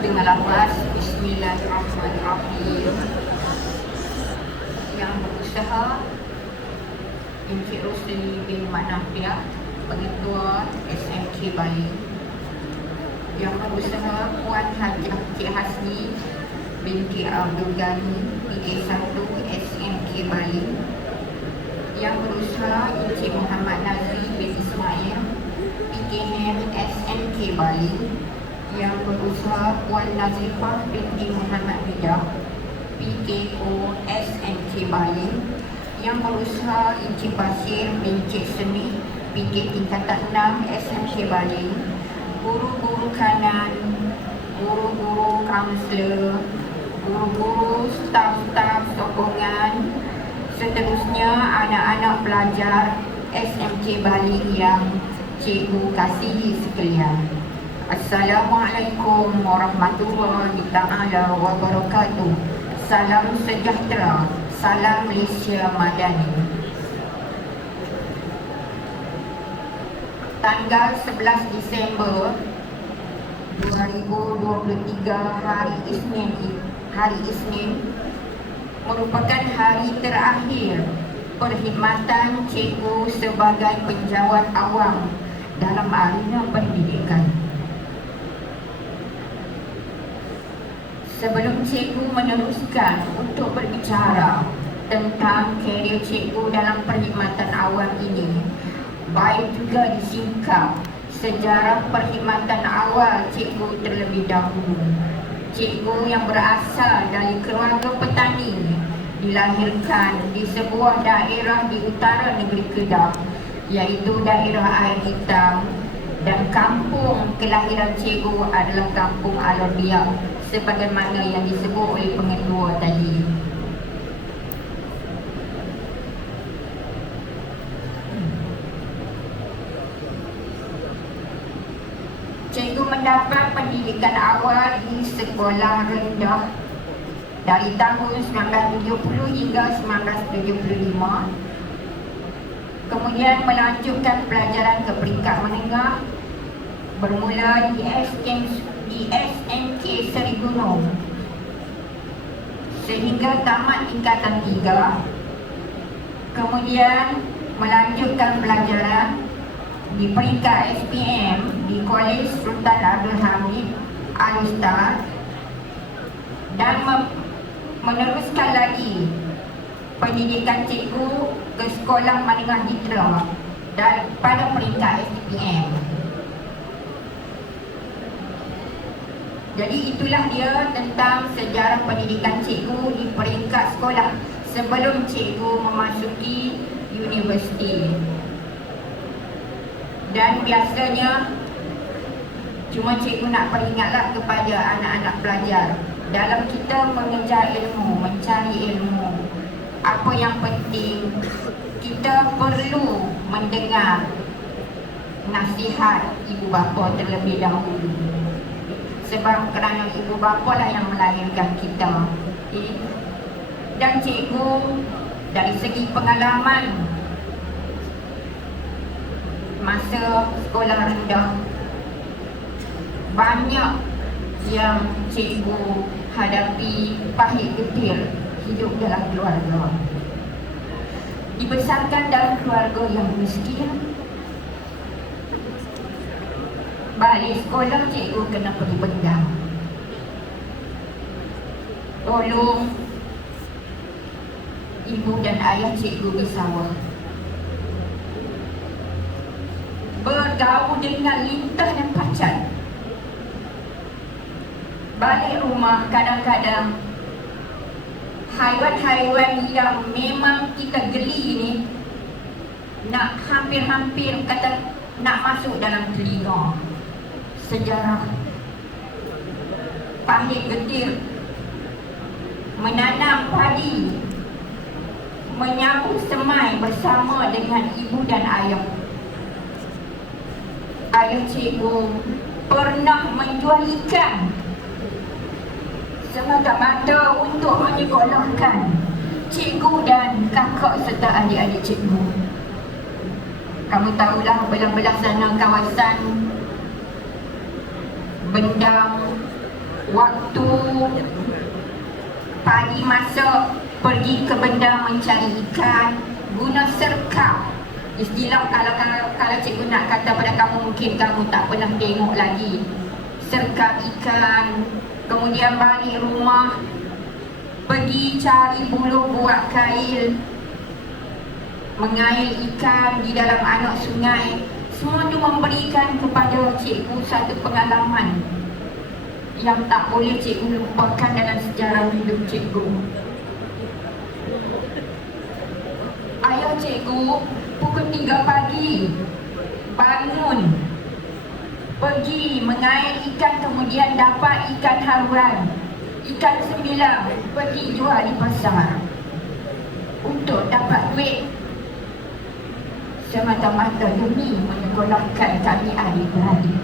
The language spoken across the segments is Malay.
dengan lafaz Bismillahirrahmanirrahim. Yang berusaha Encik Rosli bin Mat Nafiah, Pengetua SMK Bali. Yang berusaha Puan Hajah Cik Hasni binti Abdul Ghani, PA1 SMK Bali. Yang berusaha Encik Muhammad Nazri bin Ismail, PKM SMK Bali. Yang berusaha Puan Nazifah binti Muhammad Bidah, PKO SMK Bali. Yang berusaha Encik Basir bin Cik Seni, PK tingkatan 6 SMK Bali. Guru-guru kanan, guru-guru kaunselor, guru-guru, staf-staf sokongan, seterusnya anak-anak pelajar SMK Bali yang cikgu kasihi sekalian. Assalamualaikum warahmatullahi ta'ala wabarakatuh. Salam sejahtera, salam Malaysia Madani. Tanggal 11 Disember 2023 hari Isnin merupakan hari terakhir perkhidmatan cikgu sebagai penjawat awam dalam arena pendidikan. Sebelum cikgu meneruskan untuk berbicara tentang karier cikgu dalam perkhidmatan awam ini, baik juga disingkap sejarah perkhidmatan awal cikgu terlebih dahulu. Cikgu yang berasal dari keluarga petani dilahirkan di sebuah daerah di utara negeri Kedah, iaitu daerah Air Hitam, dan kampung kelahiran cikgu adalah kampung Alabiak sebagaimana yang disebut oleh pengetua tadi. Cikgu mendapat pendidikan awal di sekolah rendah dari tahun 1970 hingga 1975. Kemudian melanjutkan pelajaran ke peringkat menengah bermula di SMK Seri Gunung sehingga tamat tingkatan 3. Kemudian melanjutkan pelajaran di peringkat SPM di Kolej Sultan Abdul Hamid Al-Ustaz dan meneruskan lagi pendidikan cikgu ke Sekolah Menengah Jitra dan pada peringkat SPM. Jadi itulah dia tentang sejarah pendidikan cikgu di peringkat sekolah sebelum cikgu memasuki universiti. Dan biasanya cuma cikgu nak peringatlah kepada anak-anak pelajar, dalam kita mengejar ilmu, mencari ilmu, apa yang penting kita perlu mendengar nasihat ibu bapa terlebih dahulu. Sebab kerana ibu bapa lah yang melahirkan kita. Dan cikgu dari segi pengalaman masa sekolah rendah, banyak yang cikgu hadapi pahit getir hidup dalam keluarga. Dibesarkan dalam keluarga yang miskin, balik sekolah cikgu kena pergi bendang, tolong ibu dan ayah cikgu di sawah, bergaul dengan lintah dan pacat. Balik rumah kadang-kadang haiwan-haiwan yang memang kita geli ni nak hampir-hampir kata nak masuk dalam telinga. Sejarah pahit getir, menanam padi, menyapu semai bersama dengan ibu dan ayah. Ayah cikgu pernah menjual ikan semata-mata untuk menyekolahkan cikgu dan kakak serta adik-adik cikgu. Kamu tahulah belah-belah sana kawasan Bendang, waktu pagi masuk pergi ke benda mencari ikan guna serkap. Istilah kalau cikgu nak kata pada kamu, mungkin kamu tak pernah tengok lagi. Serkap ikan, kemudian balik rumah, pergi cari buluh buat kail, mengail ikan di dalam anak sungai. Semua itu memberikan kepada cikgu satu pengalaman yang tak boleh cikgu lupakan dalam sejarah hidup cikgu. Ayah cikgu pukul 3 pagi bangun, pergi mengail ikan, kemudian dapat ikan haluan, ikan sembilang, pergi jual di pasar untuk dapat duit semata-mata demi menyekolahkan kami adik-beradik.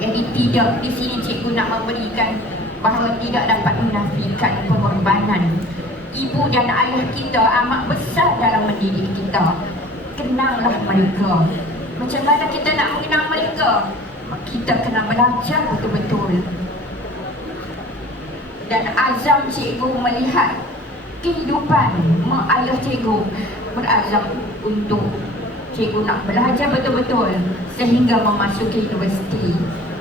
Jadi tidak, di sini cikgu nak memberikan bahawa tidak dapat menafikan pengorbanan ibu dan ayah kita amat besar dalam mendidik kita. Kenanglah mereka. Macam mana kita nak mengenal mereka? Kita kena belajar betul-betul. Dan azam cikgu melihat kehidupan mak ayah cikgu, berazam untuk cikgu nak belajar betul-betul sehingga memasuki universiti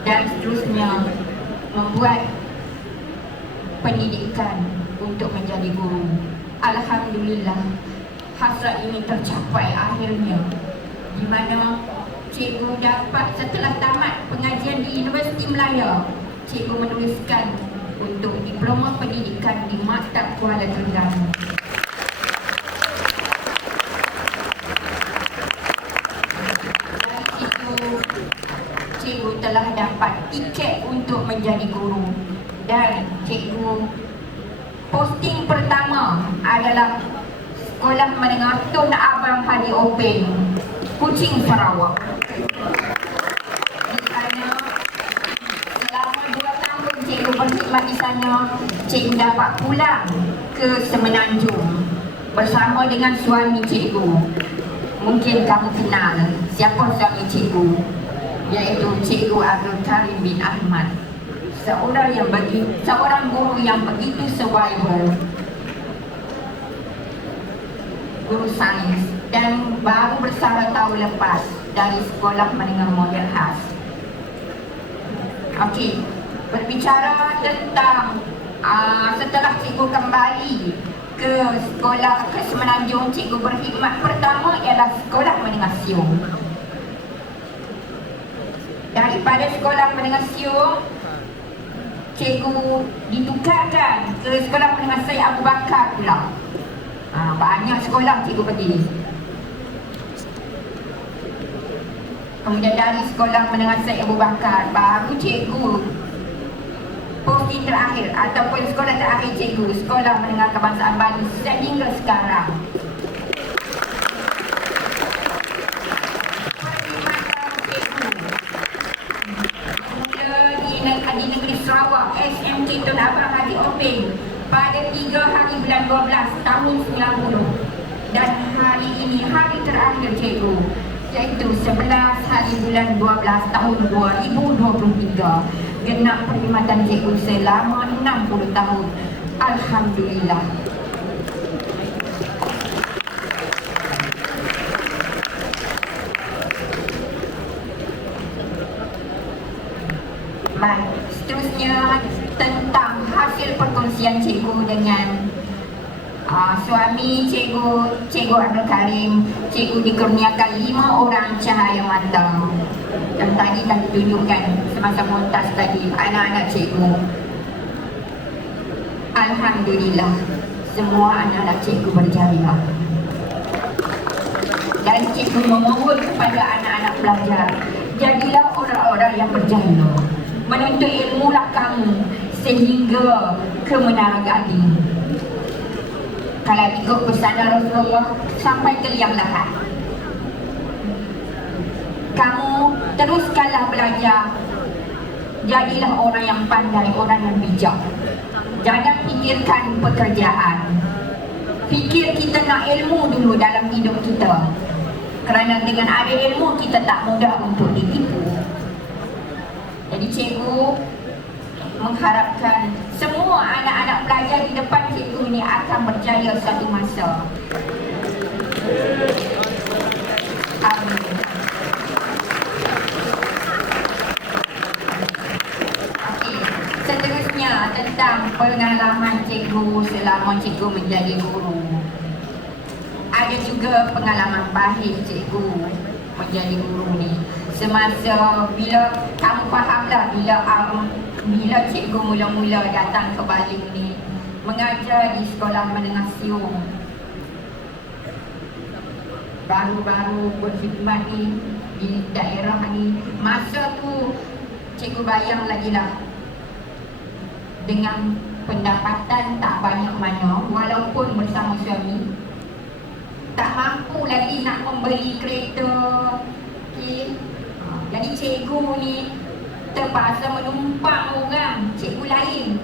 dan seterusnya membuat pendidikan untuk menjadi guru. Alhamdulillah, hasrat ini tercapai akhirnya, di mana cikgu dapat setelah tamat pengajian di Universiti Melaya, cikgu menuliskan untuk diploma pendidikan di Maktab Kuala Terengganu. Dari situ cikgu telah dapat tiket untuk menjadi guru, dan cikgu posting pertama adalah Sekolah Menengah Tun Abang Hadi Openg, Kuching, Sarawak. Di sana selama 2 tahun cikgu berkhidmat di sana, cikgu dapat pulang ke Semenanjung bersama dengan suami cikgu. Mungkin kamu kenal siapa suami cikgu, iaitu Cikgu Abdul Karim bin Ahmad. Seorang guru yang begitu survival, guru sains, dan baru bersara tahun lepas dari Sekolah Menengah Model khas. Okey, berbicara tentang setelah cikgu kembali ke sekolah ke Semenanjung, cikgu berkhidmat pertama ialah Sekolah Menengah Siung. Daripada Sekolah Menengah Siung, cikgu ditukarkan ke Sekolah Menengah Syed Abu Bakar pula. Banyak sekolah cikgu pergi. Kemudian dari Sekolah Menengah Syed Abu Bakar, baru cikgu posting terakhir ataupun sekolah terakhir cikgu, Sekolah Menengah Kebangsaan Bali sehingga sekarang. Di negeri Sarawak, SMC Tun Abang Hadi Openg pada 3 hari bulan 12 tahun 90, dan hari ini hari terakhir cikgu, iaitu 11 hari bulan 12 tahun 2023, genap perkhidmatan cikgu selama 60 tahun. Alhamdulillah. Baik, seterusnya tentang hasil perkongsian cikgu dengan suami cikgu, Cikgu Abdul Karim. Cikgu dikurniakan 5 orang cahaya mata yang tadi dah ditunjukkan semasa montas tadi, anak-anak cikgu. Alhamdulillah, semua anak-anak cikgu berjaya. Dan cikgu memohon kepada anak-anak pelajar, jadilah orang-orang yang berjaya. Menuntut ilmulah kamu sehingga ke Menara Gading. Kalau ikut pesanan Rasulullah sampai ke liang lahat. Kamu teruskanlah belajar. Jadilah orang yang pandai, orang yang bijak. Jangan fikirkan pekerjaan. Fikir kita nak ilmu dulu dalam hidup kita. Kerana dengan ada ilmu kita tak mudah untuk ditipu. Jadi cikgu mengharapkan semua anak-anak pelajar di depan cikgu ini akan berjaya suatu masa. Amin. Okey, seterusnya tentang pengalaman cikgu selama cikgu menjadi guru. Ada juga pengalaman pahit cikgu menjadi guru ni. Semasa bila kamu fahamlah bila cikgu mula-mula datang ke Bali ni mengajar di sekolah menengah siung, baru-baru berkhidmat ni di daerah ni, masa tu cikgu bayang lagi lah dengan pendapatan tak banyak mana, walaupun bersama suami tak mampu lagi nak membeli kereta. Okay. Jadi cikgu ni terpaksa menumpang orang cikgu lain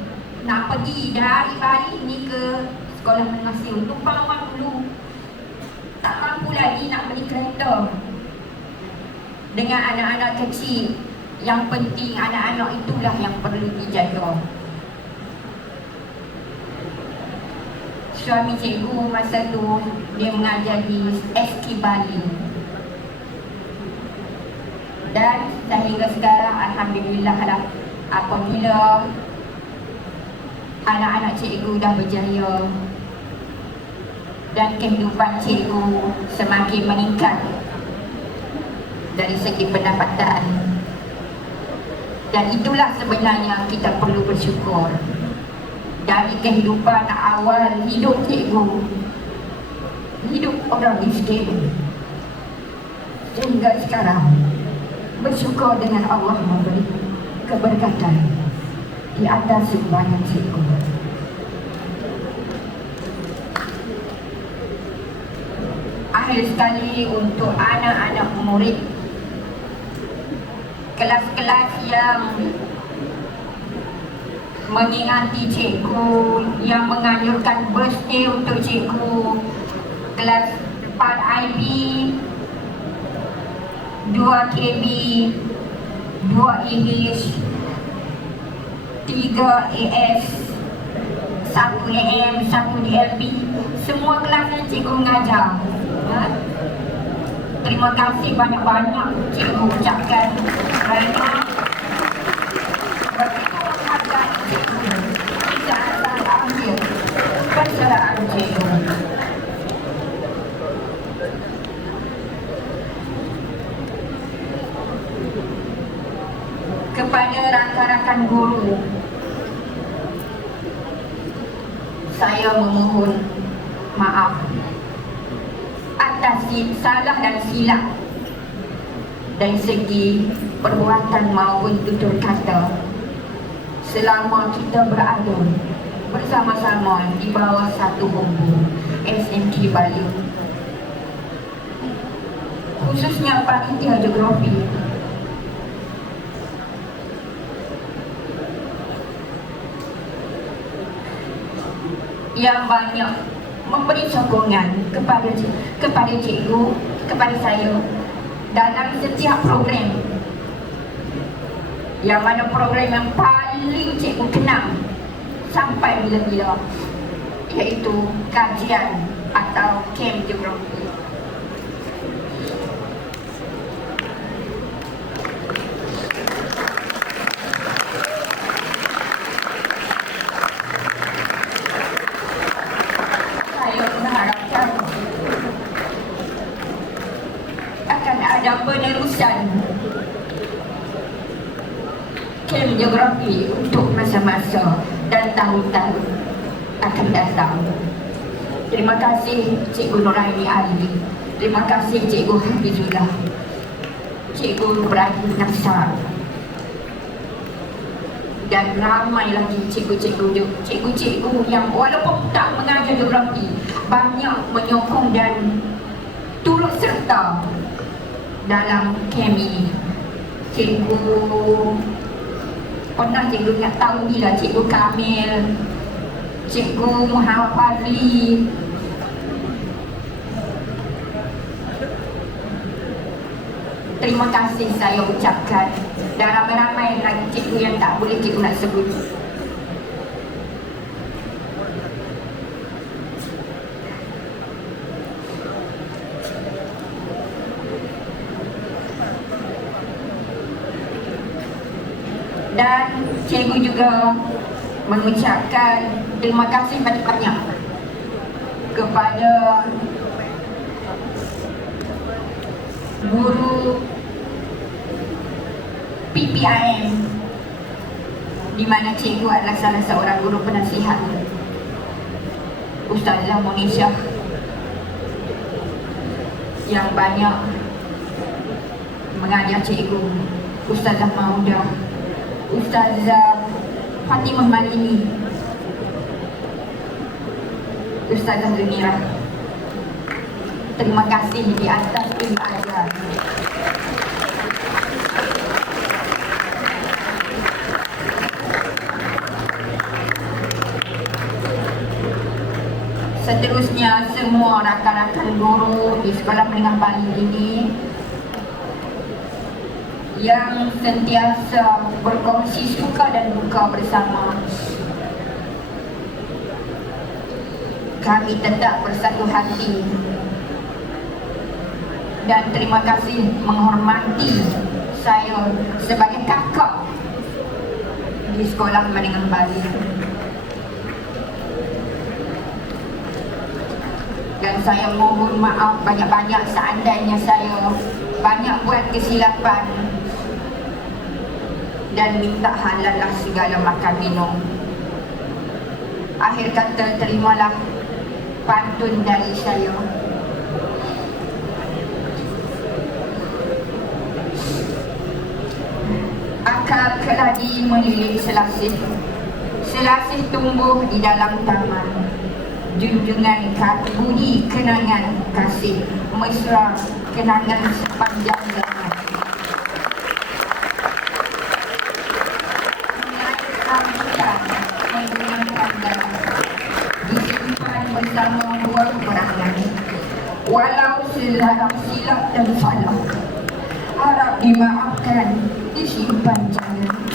nak pergi dari Bali ni ke sekolah menengah siung, tumpang orang dulu. Tak mampu lagi nak beli kereta dengan anak-anak kecil. Yang penting anak-anak itulah yang perlu dijaga. Suami cikgu masa tu dia mengajar di SK Bali. Dan sehingga sekarang alhamdulillah lah, apabila anak-anak cikgu dah berjaya dan kehidupan cikgu semakin meningkat dari segi pendapatan, dan itulah sebenarnya kita perlu bersyukur. Dari kehidupan awal hidup cikgu, hidup orang miskin, sehingga sekarang bersyukur dengan Allah memberi keberkatan di atas sumbangan cikgu. Akhir sekali untuk anak-anak murid kelas-kelas yang mengingati cikgu, yang menganjurkan birthday untuk cikgu, kelas 4 IB, 2 KB, 2 English, 3 AS, 1 AM, 1 DLB, semua kelas yang cikgu mengajar. Terima kasih banyak-banyak cikgu ucapkan kerana begitu menghargai cikgu. Kita akan ambil persediaan cikgu. Kepada rakan-rakan guru, saya memohon maaf atas salah dan silap dari segi perbuatan maupun tutur kata selama kita berada bersama-sama di bawah satu bumbu SMK Bali, khususnya panitia geografi. Yang banyak memberi sokongan kepada cikgu, kepada saya dalam setiap program. Yang mana program yang paling cikgu kenang sampai bila-bila, iaitu kajian atau camp geografi. Ada penerusan camp geografi untuk masa-masa dan tahun-tahun akan datang. Terima kasih Cikgu Nuraini Ali, terima kasih Cikgu Hafizullah, Cikgu Ibrahim Nasar, dan ramai lagi cikgu-cikgu yang walaupun tak mengajar geografi banyak menyokong dan turut serta dalam camp ini. Cikgu pernah cikgu nak tahu bila Cikgu Kamil, Cikgu Muhammad Fadli, terima kasih saya ucapkan. Dan ramai-ramai lagi cikgu yang tak boleh cikgu nak sebut. Dan cikgu juga mengucapkan terima kasih banyak-banyak kepada guru PPIM, di mana cikgu adalah salah seorang guru penasihat, Ustazah Monisha, yang banyak mengajar cikgu, Ustazah Maudah, Ustazah Fatimah Malini, Ustazah Zunira. Terima kasih di atas tim ajar. Seterusnya semua rakan-rakan guru di Sekolah Menengah Bali ini yang sentiasa berkongsi suka dan duka bersama. Kami tetap bersatu hati dan terima kasih menghormati saya sebagai kakak di Sekolah Menengah Bali. Dan saya mohon maaf banyak-banyak seandainya saya banyak buat kesilapan dan minta halallah segala makan minum. Akhir kata, terimalah pantun dari saya. Akar keladi melilit selasih, selasih tumbuh di dalam taman. Junjungan kaki bunyi kenangan kasih, mesra kenangan sepanjang zaman. Disimpan bersama dua perangan, walau silap dan salah, harap dimaafkan, disimpan jangan.